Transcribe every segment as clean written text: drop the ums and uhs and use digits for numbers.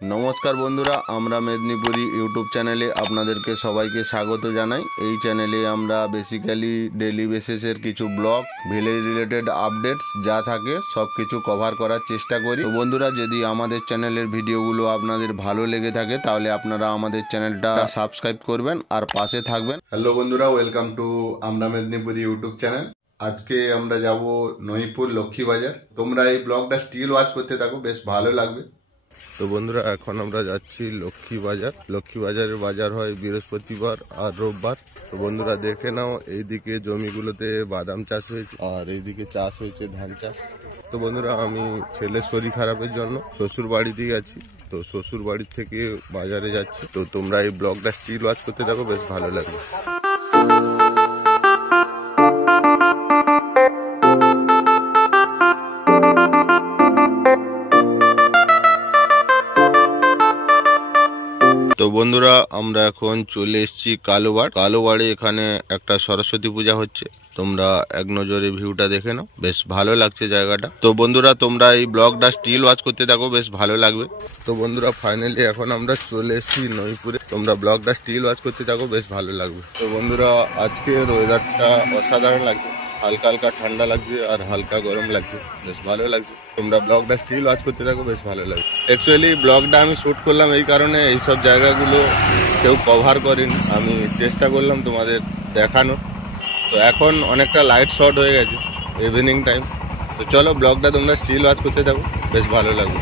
নমস্কার বন্ধুরা, আমরা মেদিনীপুরি ইউটিউব চ্যানেলে আপনাদেরকে সবাইকে স্বাগত জানাই। এই চ্যানেলে আমরা বেসিক্যালি ডেলি বেসিসের কিছু ব্লগ, ভিলেজ রিলেটেড আপডেটস যা থাকে সব কিছু কভার করার চেষ্টা করি। তো বন্ধুরা, যদি আমাদের চ্যানেলের ভিডিওগুলো আপনাদের ভালো লেগে থাকে তাহলে আপনারা আমাদের চ্যানেলটা সাবস্ক্রাইব করবেন আর পাশে থাকবেন। হ্যালো বন্ধুরা, ওয়েলকাম টু আমরা মেদিনীপুরি ইউটিউব চ্যানেল। আজকে আমরা যাব নইপুর লক্ষ্মীবাজার। তোমরা এই ব্লগটা স্টিল ওয়াচ করতে থাকো, বেশ ভালো লাগবে। তো বন্ধুরা, এখন আমরা যাচ্ছি লক্ষ্মীবাজার। লক্ষ্মীবাজারের বাজার হয় বৃহস্পতিবার আর রোববার। তো বন্ধুরা দেখে নাও, এইদিকে জমিগুলোতে বাদাম চাষ হয়েছে আর এইদিকে চাষ হয়েছে ধান চাষ। তো বন্ধুরা, আমি ছেলের শরীর খারাপের জন্য শ্বশুর বাড়িতে গেছি। তো শ্বশুর বাড়ি থেকে বাজারে যাচ্ছি। তো তোমরা এই ব্লগটা স্টিল ওয়াচ করতে থাকো, বেশ ভালো লাগবে। তো বন্ধুরা, আমরা এখন চলে এসেছি কালোবাড়ে। এখানে একটা সরস্বতী পূজা হচ্ছে। তোমরা এক নজরে ভিউটা দেখে নাও, বেশ ভালো লাগছে জায়গাটা। তো বন্ধুরা, তোমরা এই ব্লগটা স্টিল ওয়াচ করতে থাকো, বেশ ভালো লাগবে। তো বন্ধুরা, ফাইনালি এখন আমরা চলে এসেছি নইপুরে। তোমরা ব্লগটা স্টিল ওয়াচ করতে থাকো, বেশ ভালো লাগবে। তো বন্ধুরা, আজকের ওয়েদারটা অসাধারণ লাগছে। হালকা হালকা ঠান্ডা লাগছে আর হালকা গরম লাগছে, বেশ ভালো লাগছে। তোমরা ব্লগটা স্টিল ওয়াচ করতে থাকো, বেশ ভালো লাগবে। অ্যাকচুয়ালি ব্লগটা আমি শ্যুট করলাম এই কারণে, এইসব জায়গাগুলো কেউ কভার করেনি, আমি চেষ্টা করলাম তোমাদের দেখানোর। তো এখন অনেকটা লাইট শর্ট হয়ে গেছে, ইভিনিং টাইম। তো চলো, ব্লগটা তোমরা স্টিল ওয়াচ করতে থাকো, বেশ ভালো লাগবে।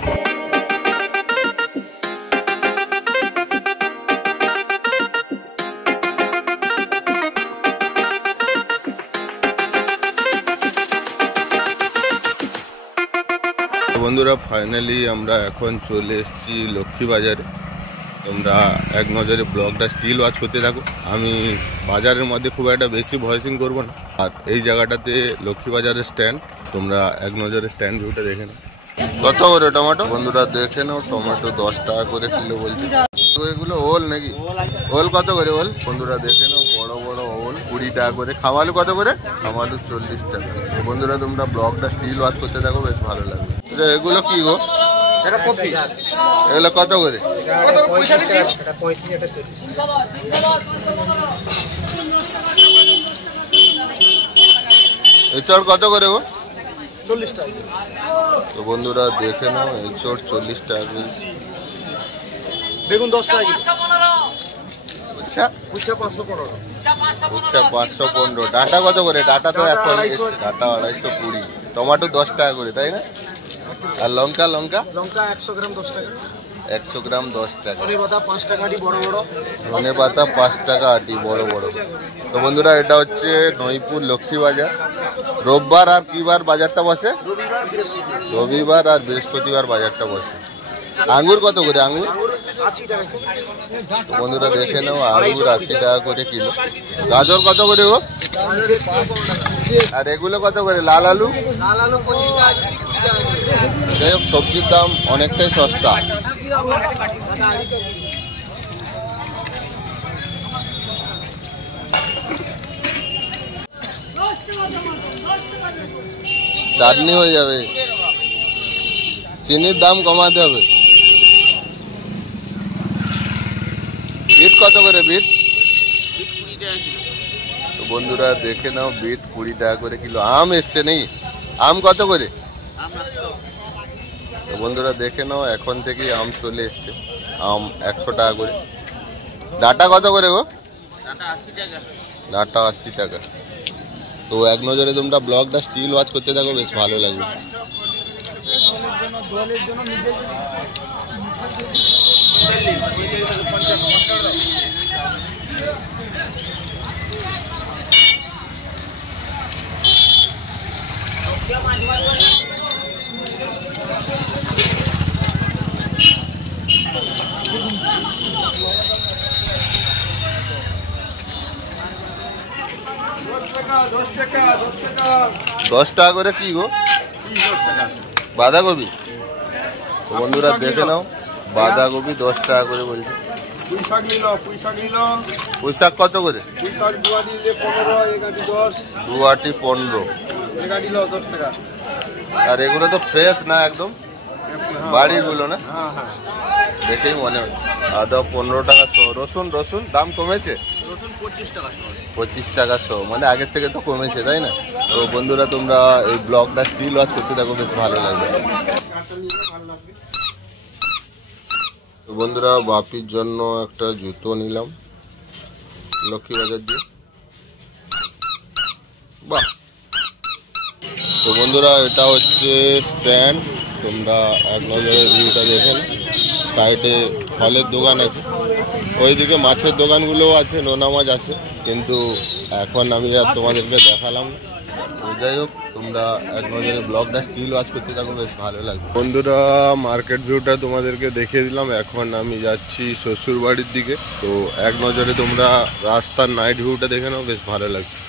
বন্ধুরা, ফাইনালি আমরা এখন চলে এসেছি লক্ষ্মীবাজারে। তোমরা এক নজরে ব্লগটা স্টিল ওয়াচ করতে থাকো। আমি বাজারের মধ্যে খুব একটা বেশি ভয়েসিং করবো না। আর এই জায়গাটাতে লক্ষ্মীবাজারের স্ট্যান্ড, তোমরা এক নজরে স্ট্যান্ড ভিউটা দেখে নাও। কত করে টমেটো? বন্ধুরা দেখে নাও, টমেটো 10 টাকা করে কিলো বলছে। তো এগুলো ওল নাকি? ওল কত করে ওল? বন্ধুরা দেখে নাও, বড় বড় ওল 20 টাকা করে। খামালু কত করে? খামালু 40 টাকা। বন্ধুরা, তোমরা ব্লগটা স্টিল ওয়াচ করতে থাকো, বেশ ভালো লাগবে। এগুলো কি গো? এটা কপি। এগুলো কত করে? এচড় কত করে গো? 40 টাকা। তো বন্ধুরা দেখে নাও, এচড় 40 টাকা করে। বেগুন 10 টাকা। আচ্ছা, উচ্ছা 515। আচ্ছা 515। ডাটা কত করে? ডাটা তো এখন ডাটা 220। টমেটো 10 টাকা করে, তাই না? আর লঙ্কা? লঙ্কা 100 গ্রাম 10 টাকা। 100 গ্রাম 10 টাকা। ধনে পাতা 5 টাকা আটি বড় বড়। ধনে পাতা 5 টাকা আটি বড় বড়। তো বন্ধুরা, এটা হচ্ছে নইপুর লক্ষ্মীবাজার। রোববার আর কি বার বাজারটা বসে? রবিবার আর বৃহস্পতিবার বাজারটা বসে। আঙ্গুর কত করে? আঙ্গুর 80 টাকা। বন্ধুরা দেখে নাও, আঙ্গুর 80 টাকা করে কিলো। গাজর কত করে গো? আর এগুলো কত করে? লাল আলু? লাল আলু 25 টাকা, 20 টাকা। যাই হোক, সবজির দাম অনেকটাই সস্তা। চাটনি হয়ে যাবে, চিনির দাম কমাতে হবে। বিট কত করে? বিট? তো বন্ধুরা দেখে নাও, বিট 20 টাকা করে কিলো। আম এসছে নেই? আম কত করে? তো বন্ধুরা দেখে নাও, এখন থেকেই আম চলে এসছে। আম 100 টাকা করে। ডাটা কত করে গো? ডাটা 80 টাকা। তো এক নজরে তোমরা ব্লগটা স্টিল ওয়াচ করতে থাকো, বেশ ভালো লাগবে। দশ টাকা করে কি গো? বাঁধাকপি? তো বন্ধুরা দেখে নাও, বাঁধাকপি 10 টাকা করে বলছে। পুঁই শাক কত করে? 2 আটি 15। আর এগুলো তো ফ্রেশ না একদম? বাড়ির গুলো না? দেখেই মনে হচ্ছে। আদা 15 টাকা শো। রসুন রসুন দাম কমেছে? 25 টাকা শো, মানে আগের থেকে তো কমেছে, তাই না? তো বন্ধুরা তোমরা এই ব্লগটা স্টিল ওয়াচ করতে থাকো, বেশ ভালো লাগবে। তো বন্ধুরা বাপির জন্য একটা জুতো নিলাম লক্ষ্মীবাজার দিয়ে। বাহ। তো বন্ধুরা এটা হচ্ছে স্ট্যান্ড, তোমরা এক নজরে ভিউটা দেখেন। সাইডে ফলের দোকান আছে, ওইদিকে মাছের দোকানগুলোও আছে, নোনা মাছ আছে, কিন্তু এখন আমি আর তোমাদেরকে দেখালাম না। তো যাই হোক, তোমরা এক নজরে ব্লগটা স্টিল ওয়াচ করতে থাকো, বেশ ভালো লাগবে। বন্ধুরা মার্কেট ভিউটা তোমাদেরকে দেখিয়ে দিলাম, এখন আমি যাচ্ছি শ্বশুর বাড়ির দিকে। তো এক নজরে তোমরা রাস্তার নাইট ভিউটা দেখে নাও, বেশ ভালো লাগছে।